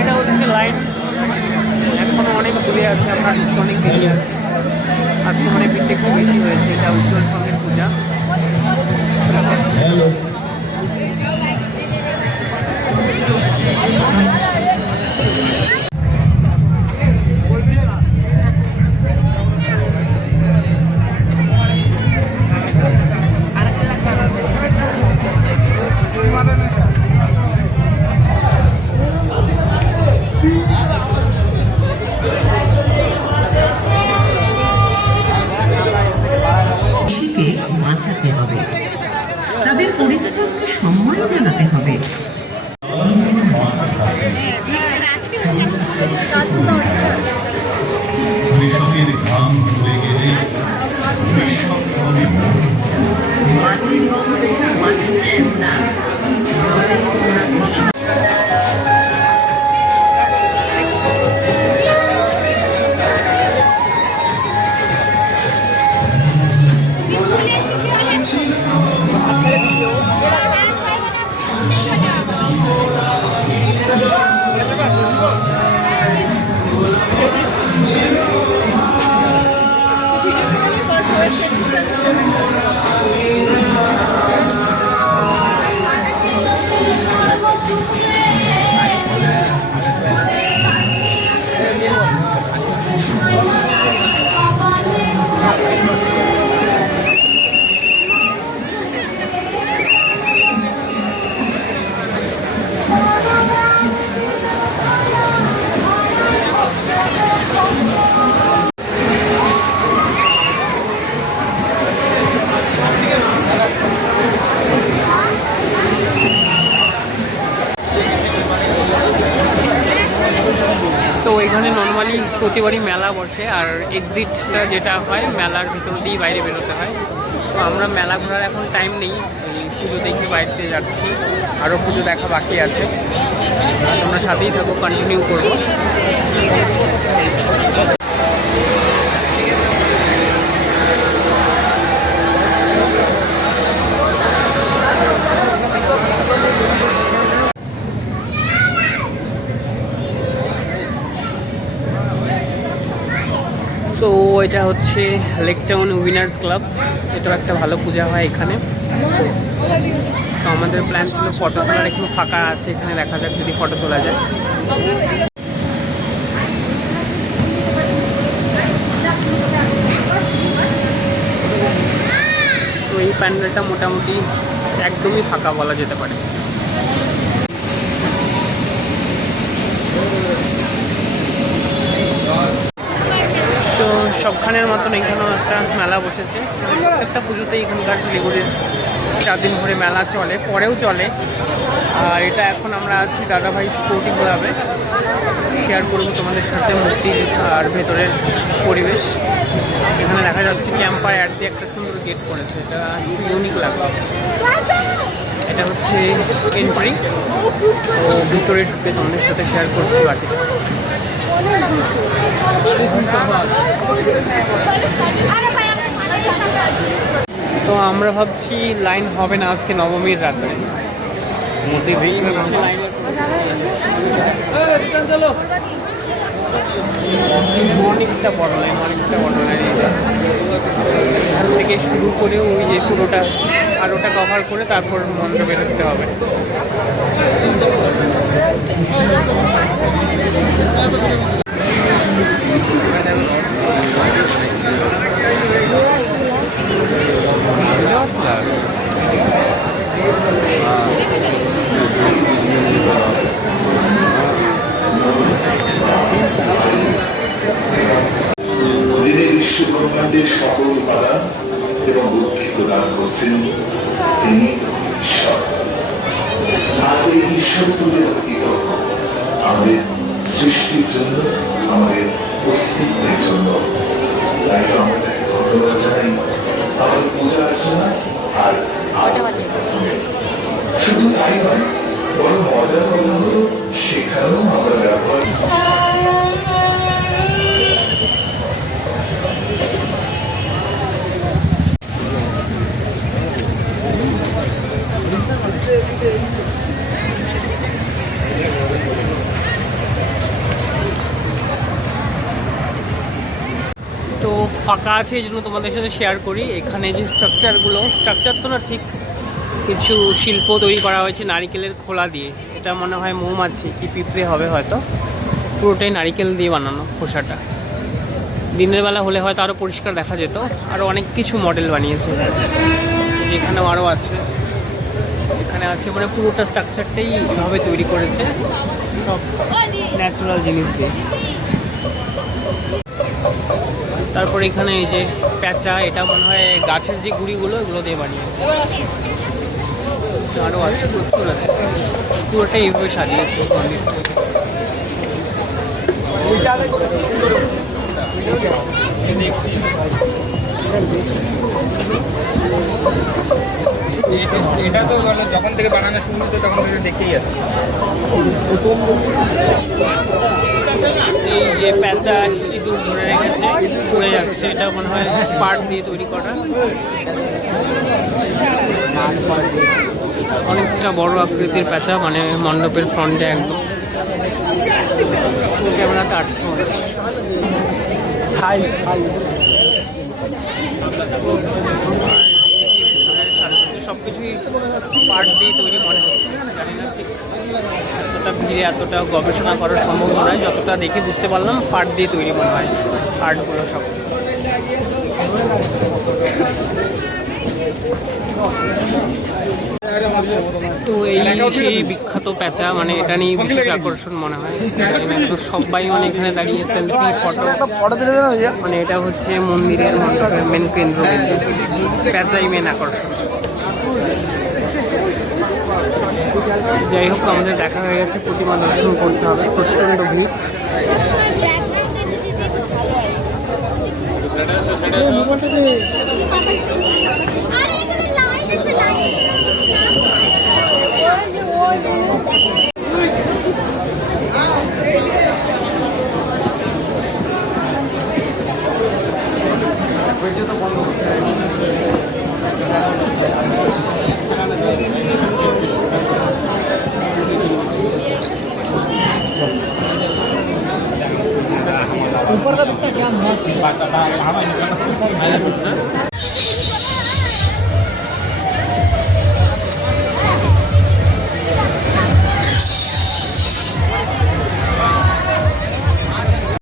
এটা হচ্ছে লাইন এখনও অনেক দূরে আছে, আমরা অনেক দেরি আছে। আজকে মানে ভিড়টা খুব বেশি হয়েছে, এটা উজ্জ্বল সঙ্গের পরিশ্রমকে সম্মান জানাতে হবে। কৃষকের ঘাম গেলে মাটির গন্ধ মাটির প্রতিবারই মেলা বসে আর এক্সিটটা যেটা হয়, মেলার ভিতর দিয়েই বাইরে বেরোতে হয়। তো আমরা মেলা ঘোরার এখন টাইম নেই। পুজো দেখে বাড়িতে যাচ্ছি। আরও পুজো দেখা বাকি আছে। আমরা সাথেই থাকো কন্টিনিউ করব তো এটা হচ্ছে লেক টাউন উইনার্স ক্লাব এটাও একটা ভালো পূজা হয় এখানে। তো আমাদের প্ল্যান ছিল ফটো তোলার, একটু ফাঁকা আছে, এখানে দেখা যাক যদি ফটো তোলা যায়। তো এই প্যান্ডেলটা মোটামুটি একদমই ফাঁকা বলা যেতে পারে তো সবখানের মতন এখানেও একটা মেলা বসেছে। প্রত্যেকটা পুজোতেই এখানকার শিলিগুড়ির চার দিন ধরে মেলা চলে, পরেও চলে। আর এটা এখন আমরা আছি দাদাভাই স্পোর্টিং ক্লাবে শেয়ার করব তোমাদের সাথে মূর্তি আর ভেতরের পরিবেশ। এখানে দেখা যাচ্ছে ক্যাম্পার অ্যাড দিয়ে একটা সুন্দর গেট করেছে। এটা ইউনিক লাগল। এটা হচ্ছে এন্ট্রি তো ভিতরে ঢুকে তোমাদের সাথে শেয়ার করছি বাকিটা। তো আমরা ভাবছি লাইন হবে না আজকে নবমীর রাতে। অনেকটা বড় লাইন অনেকটা বড় লাইন এখান থেকে শুরু করে ওই যে পুরোটা আর ওটা কভার করে তারপর মন্দির বেরোতে হবে। ব্রহ্মাণ্ডের সকল উপাদান এবং বুদ্ধি প্রদান করছেন তিনি ঈশ্বর। এই ঈশ্বর পুজোর কৃতজ্ঞ আমাদের সৃষ্টির জন্য আমাদের অস্তিত্বের জন্য। তাই আমরা ফাঁকা আছে, এই জন্য তোমাদের সাথে শেয়ার করি। এখানে যে স্ট্রাকচারগুলো স্ট্রাকচার তো না ঠিক কিছু শিল্প তৈরি করা হয়েছে নারিকেলের খোলা দিয়ে। এটা মনে হয় মৌমাছি কি পিঁপড়ে হবে হয়তো। পুরোটাই নারিকেল দিয়ে বানানো খোসাটা। দিনের বেলা হলে হয়তো আরও পরিষ্কার দেখা যেত আরও অনেক কিছু মডেল বানিয়েছে। যেখানেও আরও আছে। এখানে আছে মানে পুরোটা স্ট্রাকচারটাই এভাবে তৈরি করেছে। সব ন্যাচারাল জিনিস দিয়ে। তারপর এখানে এই যে প্যাঁচা, এটা মনে হয় গাছের যে গুঁড়িগুলো, এগুলো দিয়ে বানিয়েছে। আরও আছে, প্রচুর আছে। পুরোটাই এইভাবে সাজিয়েছে মন্দিরটা এটা তো মানে যখন থেকে বানানো শুরু হতো তখন থেকে দেখতেই আসি। এই যে প্যাঁচা ইঁদুর ধরে রেখেছে উড়ে যাচ্ছে, এটা মনে হয় পাট দিয়ে তৈরি করা। অনেকটা বড় আকৃতির প্যাঁচা মানে মণ্ডপের ফ্রন্টে একদম। ক্যামেরাতে আটশো মনে হচ্ছে। সব কিছুই পাট দিয়ে তৈরি মনে হচ্ছে জানি না ঠিক এতটা ভিড়ে, এতটা গবেষণা করা সম্ভব নয়, যতটা দেখে বুঝতে পারলাম পার্ট দিয়ে তৈরি মনে হয় পার্টগুলো সব। তো এই সেই বিখ্যাত প্যাঁচা মানে এটা নিয়ে বিশেষ আকর্ষণ মনে হয়। তো সবাই মানে এখানে দাঁড়িয়ে সেলফি ফটো মানে এটা হচ্ছে মন্দিরের মেন কেন্দ্র। প্যাঁচাই মেন আকর্ষণ। যাই হোক আমাদের দেখা হয়ে গেছে প্রতিমা দর্শন করতে হবে প্রচণ্ড ভিড়। বন্ধ। ऊपर का कितना क्या मस्त